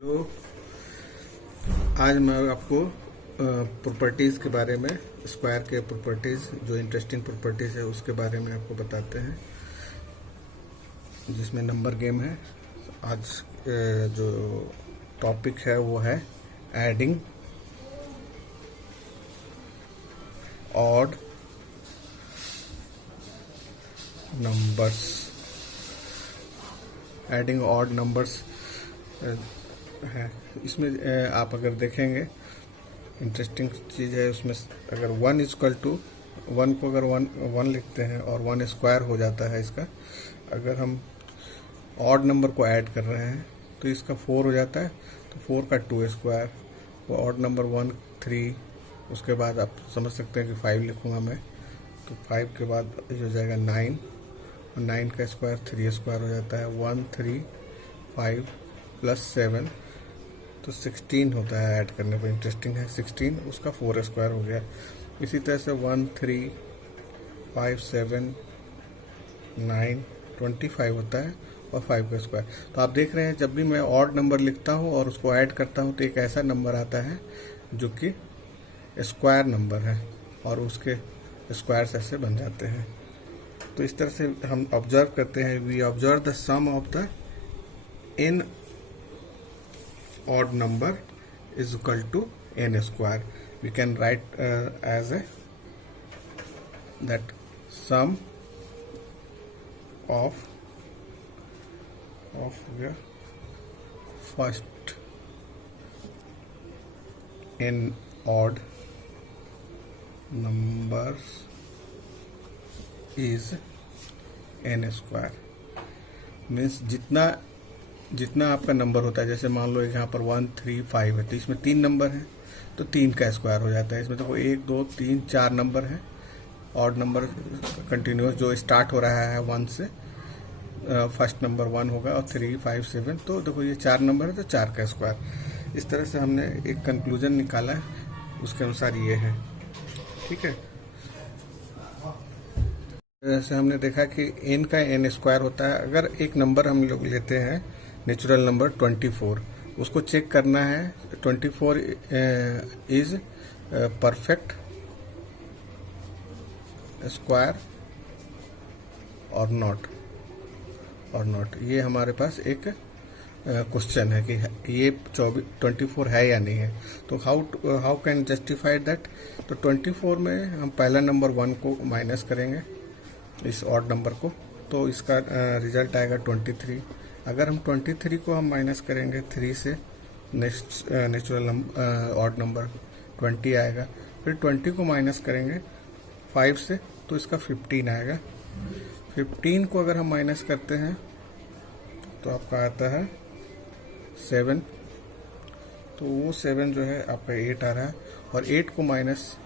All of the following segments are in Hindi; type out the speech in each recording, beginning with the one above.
तो आज मैं आपको प्रॉपर्टीज़ के बारे में, स्क्वायर के प्रॉपर्टीज़, जो इंटरेस्टिंग प्रॉपर्टीज़ है उसके बारे में आपको बताते हैं, जिसमें नंबर गेम है। आज जो टॉपिक है वो है adding odd numbers. Adding odd numbers है। इसमें आप अगर देखेंगे, इंटरेस्टिंग चीज़ है उसमें। अगर वन इजक्वल टू वन को अगर वन लिखते हैं और वन स्क्वायर हो जाता है इसका, अगर हम ऑड नंबर को ऐड कर रहे हैं तो इसका फोर हो जाता है। तो फोर का टू स्क्वायर, वो ऑड नंबर वन थ्री, उसके बाद आप समझ सकते हैं कि फाइव लिखूँगा मैं, तो फाइव के बाद ये हो जाएगा नाइन, और नाइन का स्क्वायर थ्री स्क्वायर हो जाता है। One three five plus seven, तो 16 होता है ऐड करने पर। इंटरेस्टिंग है, 16 उसका फोर स्क्वायर हो गया। इसी तरह से 1 3 5 7 9 25 होता है, और 5 का स्क्वायर। तो आप देख रहे हैं, जब भी मैं ऑड नंबर लिखता हूँ और उसको ऐड करता हूँ तो एक ऐसा नंबर आता है जो कि स्क्वायर नंबर है, और उसके स्क्वायर्स ऐसे बन जाते हैं। तो इस तरह से हम ऑब्जर्व करते हैं, we observe the sum of the in odd number is equal to n square. We can write as a that sum of the first n odd numbers is n square. Means जितना आपका नंबर होता है, जैसे मान लो यहाँ पर 1 3 5 है, तो इसमें 3 नंबर हैं, तो 3 का स्क्वायर हो जाता है। इसमें तो 1 2 3 4 नंबर हैं, ऑड नंबर कंटिन्यूस जो स्टार्ट हो रहा है 1 से। फर्स्ट नंबर 1 होगा और 3 5 7, तो देखो ये 4 नंबर है, तो 4 का स्क्वायर। इस तरह से हमने एक कंक्लूजन निकाला है, उसके अनुसार ये है। ठीक है, जैसे हमने देखा कि n का n स्क्वायर होता है। अगर एक नंबर हम लोग लेते हैं, नेचुरल नंबर 24, उसको चेक करना है 24 इज परफेक्ट स्क्वायर और नॉट। ये हमारे पास एक क्वेश्चन है कि ये 24 है या नहीं है। तो हाउ कैन जस्टिफाई दैट। तो 24 में हम पहला नंबर 1 को माइनस करेंगे, इस ऑड नंबर को, तो इसका रिजल्ट आएगा 23। अगर हम 23 को हम माइनस करेंगे 3 से, नेक्स्ट नेचुरल ऑड नंबर 20 आएगा। फिर 20 को माइनस करेंगे 5 से, तो इसका 15 आएगा। 15 को अगर हम माइनस करते हैं तो आपका आता है 7, तो वो 7 जो है आपका 8 आ रहा है। और 8 को माइनस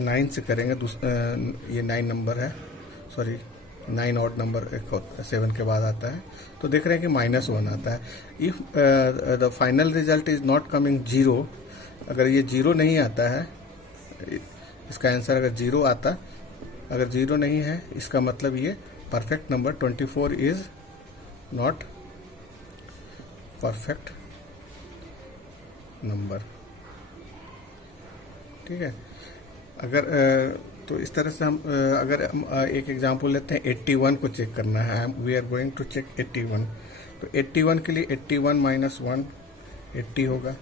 9 से करेंगे, ये 9 नंबर है, सॉरी 9 ऑड नंबर 7 के बाद आता है, तो देख रहे हैं कि -1 आता है। If the final result is not coming 0, अगर ये 0 नहीं आता है, इसका आंसर अगर 0 आता, अगर 0 नहीं है, इसका मतलब ये perfect number 24 is not perfect number. ठीक है, अगर तो इस तरह से हम अगर हम एक एग्जांपल लेते हैं, 81 को चेक करना है, we are going to check 81। तो 81 के लिए 81 माइनस 1 80 होगा।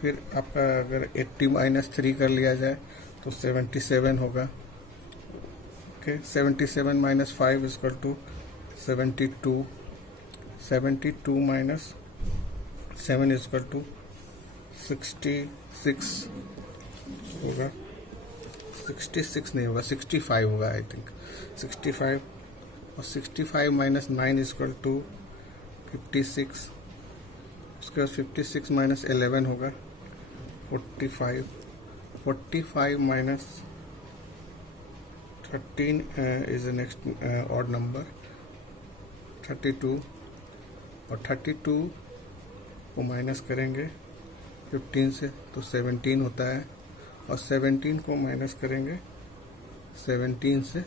फिर आपका अगर 80 माइनस 3 कर लिया जाए तो 77 होगा। Okay, 77 minus 5 equal to 72। 72 minus 7 equal to 66 होगा। 66 नहीं होगा, 65 होगा आई थिंक, 65। और 65 माइनस 9 इक्वल टू 56। उसके बाद 56 माइनस 11 होगा 45। 45 minus 13 is the next odd number 32। और 32 को माइनस करेंगे 15 से, तो 17 होता है। और 17 को माइनस करेंगे 17 से,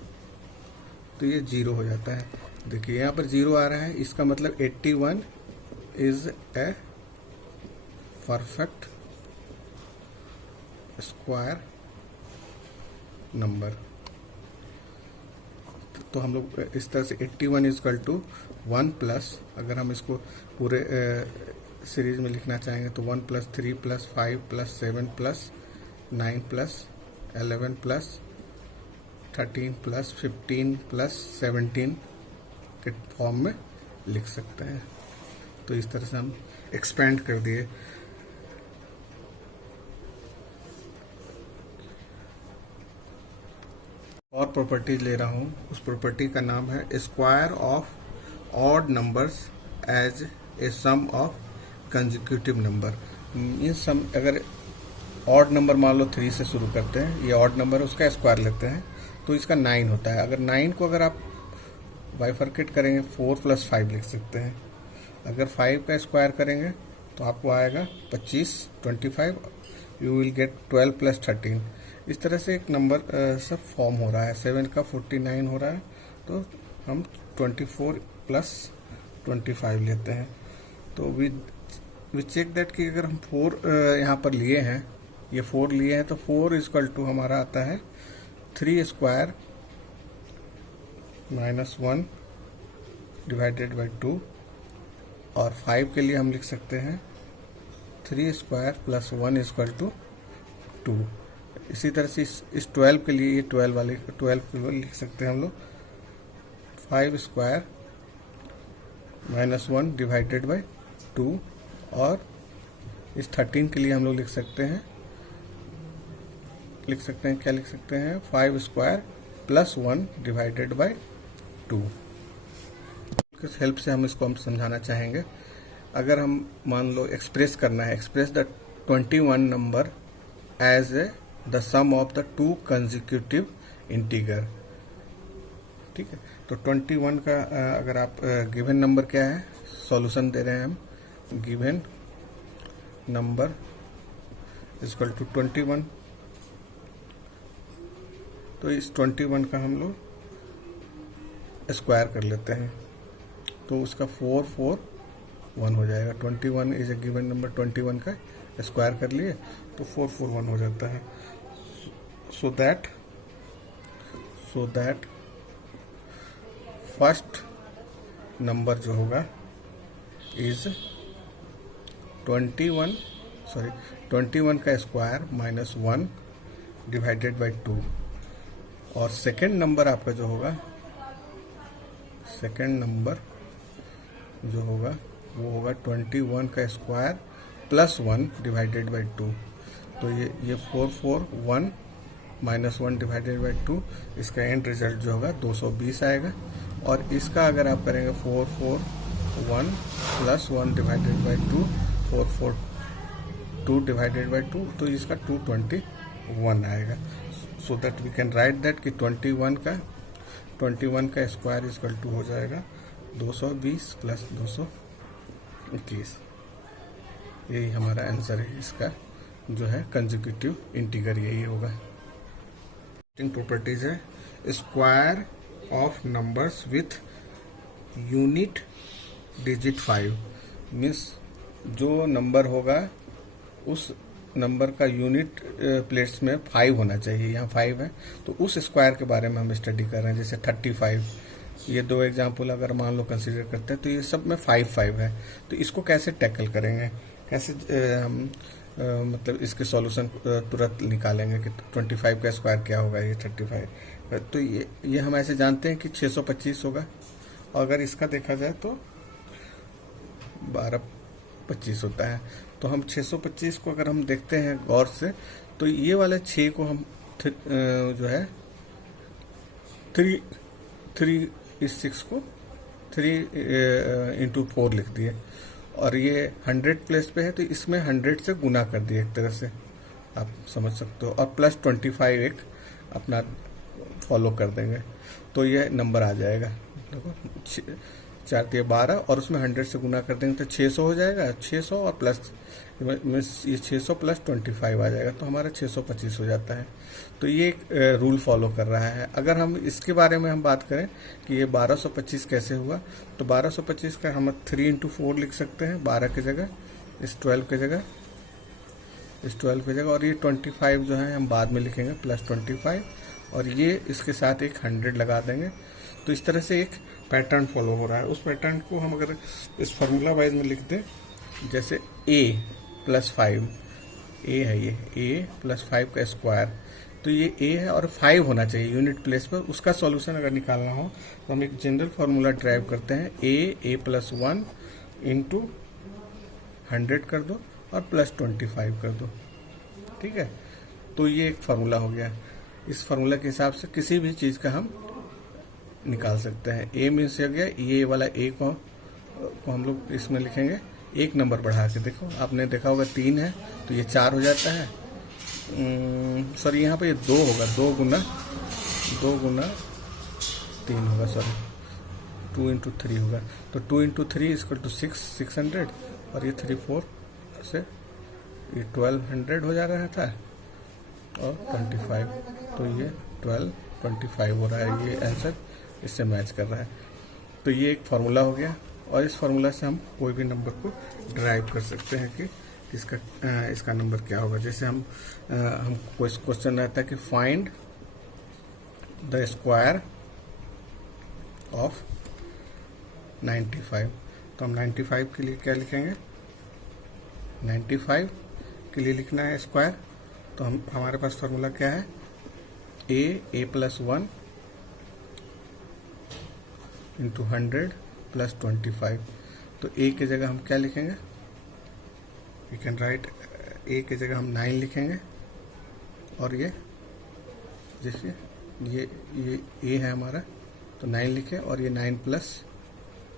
तो ये 0 हो जाता है। देखिए यहाँ पर 0 आ रहा है, इसका मतलब 81 is a perfect square number. तो हम लोग इस तरह से 81 इजकल टू 1 प्लस, अगर हम इसको पूरे सीरीज में लिखना चाहेंगे तो 1 plus 3 plus 5 plus 7 plus 9 plus 11 plus 13 plus 15 plus 17 के फॉर्म में लिख सकते हैं। तो इस तरह से हम एक्सपेंड कर दिए। और प्रॉपर्टीज ले रहा हूँ, उस प्रॉपर्टी का नाम है square of odd numbers as a sum of consecutive number. In sum, अगर ऑड नंबर मान लो 3 से शुरू करते हैं, ये ऑड नंबर है, उसका स्क्वायर लेते हैं तो इसका 9 होता है। अगर 9 को अगर आप बाइफरकेट करेंगे 4 प्लस 5 लिख सकते हैं। अगर 5 का स्क्वायर करेंगे तो आपको आएगा 25, 25, यू विल गेट 12 प्लस 13। इस तरह से एक नंबर सब फॉर्म हो रहा है। 7 का 49 हो रहा है, तो हम 24 प्लस 25 लेते हैं। तो वी चेक दैट कि अगर हम 4 यहाँ पर लिए हैं, ये 4 लिए हैं, तो 4 इजकल टू हमारा आता है 3 स्क्वायर माइनस 1 डिवाइडेड बाई 2। और 5 के लिए हम लिख सकते हैं 3 स्क्वायर प्लस 1 इजकल टू 2। इसी तरह से इस 12 के लिए ये 12 के लिए लिख सकते हैं हम लोग 5 स्क्वायर माइनस 1 डिवाइडेड बाई 2। और इस 13 के लिए हम लोग लिख सकते हैं क्या लिख सकते हैं 5 स्क्वायर प्लस 1 डिवाइडेड बाई 2। किस हेल्प से हम इसको समझाना चाहेंगे। अगर हम मान लो एक्सप्रेस करना है, express the 21 number as a the sum of the 2 consecutive integer. ठीक है, तो 21 का अगर आप गिवन नंबर क्या है, सॉल्यूशन दे रहे हैं हम, गिवन नंबर इक्वल टू 21। तो इस 21 का हम लोग स्क्वायर कर लेते हैं, तो उसका 441 हो जाएगा। 21 इज ए गिवन नंबर, 21 का स्क्वायर कर लिए तो 441 हो जाता है। सो दैट फर्स्ट नंबर जो होगा इज 21 का स्क्वायर माइनस 1 डिवाइडेड बाई 2। और सेकेंड नंबर आपका जो होगा, सेकेंड नंबर जो होगा वो होगा 21 का स्क्वायर प्लस 1 डिवाइडेड बाई 2। तो ये 441 माइनस 1 डिवाइडेड बाई 2, इसका एंड रिजल्ट जो होगा 220 आएगा। और इसका अगर आप करेंगे 441 plus 1 divided by 2, 442 divided by 2, तो इसका 221 आएगा। So that we can write that कि 21 का स्क्वायर इक्वल टू हो जाएगा 220 प्लस 221। यही हमारा आंसर है, इसका जो है कंसेक्यूटिव इंटीगर यही होगा। प्रॉपर्टीज है square of numbers with unit digit 5, means जो नंबर होगा उस नंबर का यूनिट प्लेस में 5 होना चाहिए। यहाँ 5 है, तो उस स्क्वायर के बारे में हम स्टडी कर रहे हैं। जैसे 35, ये 2 एग्जाम्पल अगर मान लो कंसीडर करते हैं, तो ये सब में 5 है। तो इसको कैसे टैकल करेंगे, कैसे हम मतलब इसके सॉल्यूशन तुरंत निकालेंगे कि 25 का स्क्वायर क्या होगा, ये 35। तो ये हम ऐसे जानते हैं कि 625 होगा। और अगर इसका देखा जाए तो 1225 होता है। तो हम 625 को अगर हम देखते हैं गौर से, तो ये वाले 6 को हम जो है 3 इस 6 को 3 इंटू 4 लिख दिए। और ये 100 प्लेस पे है, तो इसमें 100 से गुना कर दिए, एक तरह से आप समझ सकते हो। और प्लस 25 एक अपना फॉलो कर देंगे, तो ये नंबर आ जाएगा। देखो 4 तिया 12 और उसमें 100 से गुना कर देंगे तो 600 हो जाएगा। 600 और प्लस ये 600 प्लस 25 आ जाएगा तो हमारा 625 हो जाता है। तो ये एक रूल फॉलो कर रहा है। अगर हम इसके बारे में हम बात करें कि ये 1225 कैसे हुआ, तो 1225 का हम 3 इंटू 4 लिख सकते हैं 12 की जगह, इस 12 की जगह, इस 12 की जगह, और ये 25 जो है हम बाद में लिखेंगे प्लस 25, और ये इसके साथ एक 100 लगा देंगे। तो इस तरह से एक पैटर्न फॉलो हो रहा है। उस पैटर्न को हम अगर इस फार्मूला वाइज में लिख दें, जैसे a प्लस 5, a है ये a प्लस 5 का स्क्वायर, तो ये a है और 5 होना चाहिए यूनिट प्लेस पर। उसका सॉल्यूशन अगर निकालना हो तो हम एक जनरल फार्मूला ड्राइव करते हैं, a प्लस 1 इंटू 100 कर दो और प्लस 25 कर दो, ठीक है। तो ये एक फार्मूला हो गया। इस फार्मूला के हिसाब से किसी भी चीज़ का हम निकाल सकते हैं। a मीन्स हो गया, ये वाला a को हम लोग इसमें लिखेंगे एक नंबर बढ़ा के। देखो आपने देखा होगा 3 है तो ये 4 हो जाता है, सॉरी यहाँ पे ये 2 होगा, 2 गुना 3 होगा, सॉरी 2 इंटू 3 होगा। तो 2 इंटू 3 इक्वल टू 600, और ये 3 4 से ये 1200 हो जा रहा था और 25, तो ये 1225 हो रहा है। ये आंसर इससे मैच कर रहा है। तो ये एक फार्मूला हो गया, और इस फार्मूला से हम कोई भी नंबर को ड्राइव कर सकते हैं कि इसका नंबर क्या होगा। जैसे हम कोई क्वेश्चन रहता है कि फाइंड द स्क्वायर ऑफ 95, तो हम 95 के लिए क्या लिखेंगे, 95 के लिए लिखना है स्क्वायर। तो हमारे पास फार्मूला क्या है, a प्लस 1 इंटू 100 प्लस 25। तो a की जगह हम क्या लिखेंगे, वी कैन राइट a की जगह हम 9 लिखेंगे, और ये जैसे ये a है हमारा, तो 9 लिखे, और ये 9 प्लस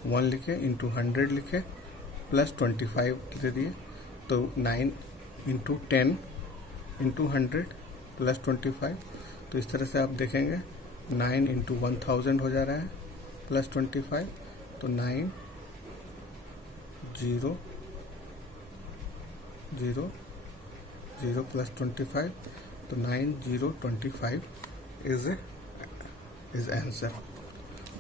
1 लिखे इंटू 100 लिखे प्लस 25 दे दिए। तो 9 इंटू 10 इंटू 100 प्लस 25। तो इस तरह से आप देखेंगे 9 इंटू 1000 हो जा रहा है प्लस 25, तो 9 0 0 0 प्लस 25, तो 9025 इज आंसर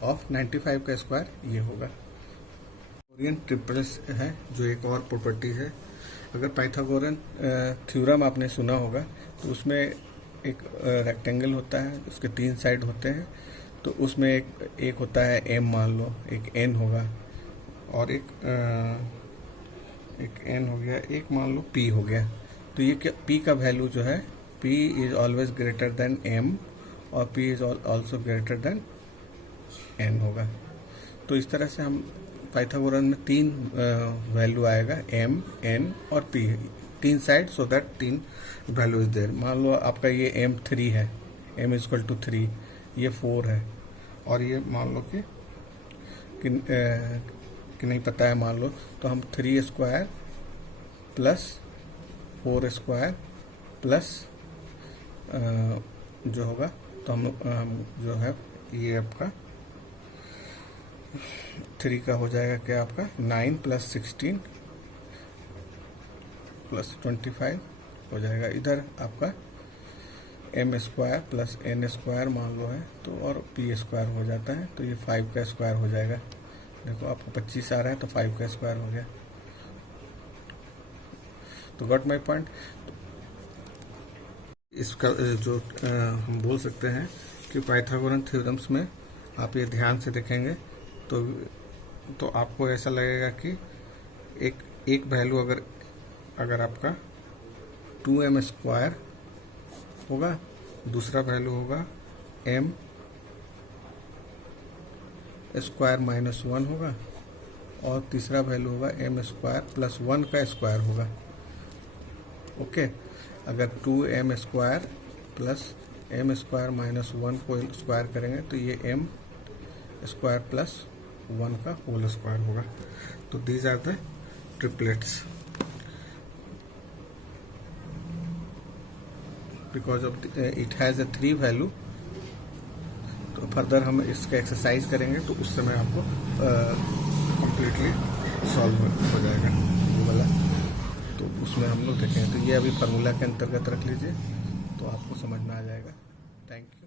ऑफ 95 का स्क्वायर ये होगा। पाइथागोरियन ट्रिपल्स है जो एक और प्रॉपर्टी है। अगर पाइथागोरियन थ्योरम आपने सुना होगा तो उसमें एक रेक्टेंगल होता है, उसके 3 साइड होते हैं। तो उसमें एक होता है m, मान लो एक n होगा, और एक n हो गया, एक मान लो p हो गया। तो ये क्या, p का वैल्यू जो है, p is always greater than m और p is also greater than n होगा। तो इस तरह से हम पाइथागोरन में 3 वैल्यू आएगा, m, n और p, 3 side, so that 3 value is there. मान लो आपका ये m3 है, m इज इक्वल टू 3, ये 4 है, और ये मान लो कि नहीं पता है मान लो, तो हम 3 स्क्वायर प्लस 4 स्क्वायर प्लस जो होगा, तो हम जो है ये आपका 3 का हो जाएगा क्या, आपका 9 प्लस 16 प्लस 25 हो जाएगा। इधर आपका m square plus n square मान लो है, तो और p स्क्वायर हो जाता है, तो ये 5 का स्क्वायर हो जाएगा। देखो आपको 25 आ रहा है तो 5 का स्क्वायर हो गया। तो गॉट माई पॉइंट। इसका जो हम बोल सकते हैं कि पाइथागोरन थ्योरम्स में आप ये ध्यान से देखेंगे तो आपको ऐसा लगेगा कि एक वैल्यू अगर आपका 2m स्क्वायर होगा, दूसरा वैल्यू होगा m स्क्वायर माइनस 1 होगा, और तीसरा वैल्यू होगा m स्क्वायर प्लस 1 का स्क्वायर होगा। ओके, अगर 2m square plus m square minus 1 को स्क्वायर करेंगे तो ये m स्क्वायर प्लस 1 का होल स्क्वायर होगा। तो these are the triplets. Because of it has a 3 value, तो फर्दर हम इसका एक्सरसाइज करेंगे तो उस समय आपको कम्प्लीटली सॉल्व हो जाएगा ये वाला। तो उसमें हम लोग देखेंगे। तो ये अभी फार्मूला के अंतर्गत रख लीजिए तो आपको समझ में आ जाएगा। Thank you.